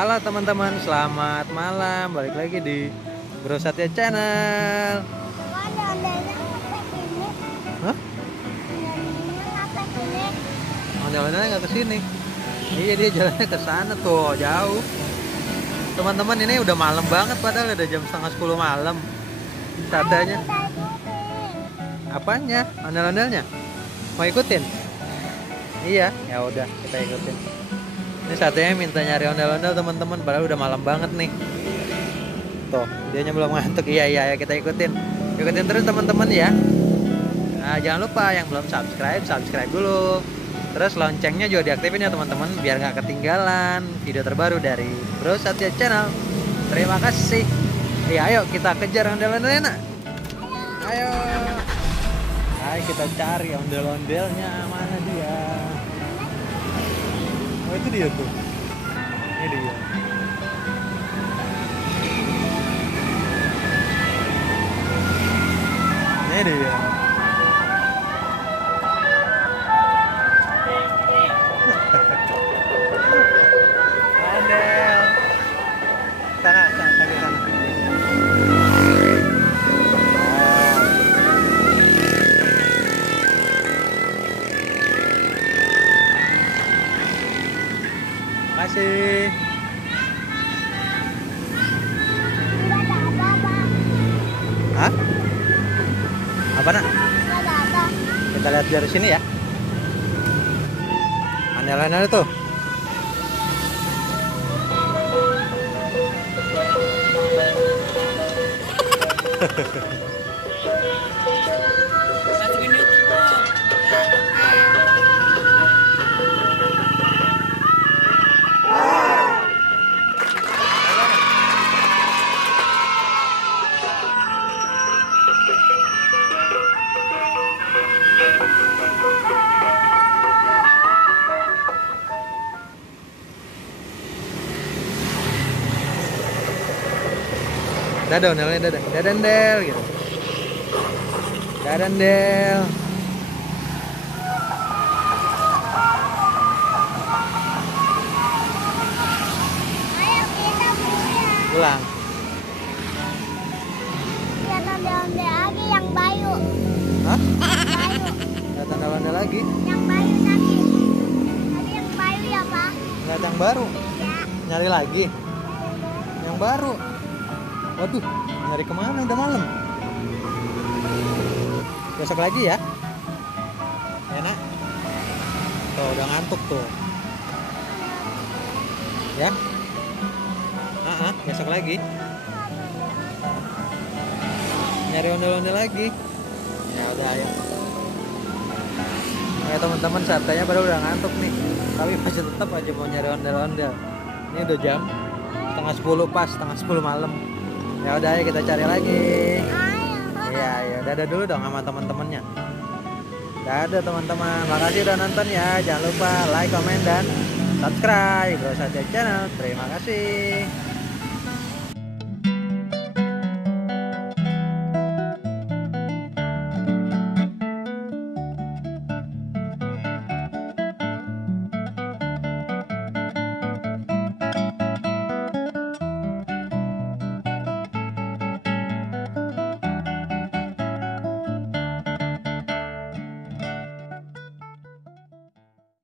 Halo teman-teman, selamat malam. Balik lagi di Bro Satya Channel. Hah? Ondel-ondelnya nggak kesini. Iya, dia jalannya ke sana tuh, jauh. Teman-teman, ini udah malam banget, padahal udah jam setengah 10 malam. Satyanya. Apanya? Ondel-ondelnya? Mau ikutin? Iya, ya udah kita ikutin. Ini Satyanya minta nyari ondel-ondel teman-teman, padahal udah malam banget nih. Tuh, dianya belum ngantuk. Iya, kita ikutin. Ikutin terus teman-teman ya. Nah, jangan lupa yang belum subscribe dulu. Terus loncengnya juga diaktifin ya teman-teman, biar nggak ketinggalan video terbaru dari Bro Satya Channel. Terima kasih. Iya, ayo kita kejar ondel-ondelnya. Ayo. Ayo kita cari ondel-ondelnya, mana dia? Oh, itu dia tuh. Ini dia. Ini dia. Ondel. Sana, kaki sana. Makasih. Hah? Apa nak? Kita lihat dari sini ya. Ondel-ondel tuh. Dadah ondelnya, dadah. Dadah ondel gitu. Dadah ondel. Pulang. Lihat ondel-ondel lagi yang bayu. Hah? Bayu. Lihat ondel-ondel lagi. Yang bayu tadi. Tadi yang bayu ya, Pak? Lihat yang baru. Ya. Nyari lagi. Yang baru. Waduh, nyari kemana? Udah malam. Besok lagi ya. Enak. Tuh, udah ngantuk tuh. Ya. Besok lagi. Nyari ondel-ondel lagi. Ya udah, ayo. Ya teman-teman, Satyanya baru udah ngantuk nih. Tapi masih tetap aja mau nyari ondel-ondel. Ini udah jam setengah 10 pas, setengah 10 malam. Ya udah, ayo kita cari lagi. Iya, ya. Dadah dulu dong sama teman-temannya. Dadah teman-teman. Makasih udah nonton ya. Jangan lupa like, comment dan subscribe Bro Satya Channel. Terima kasih.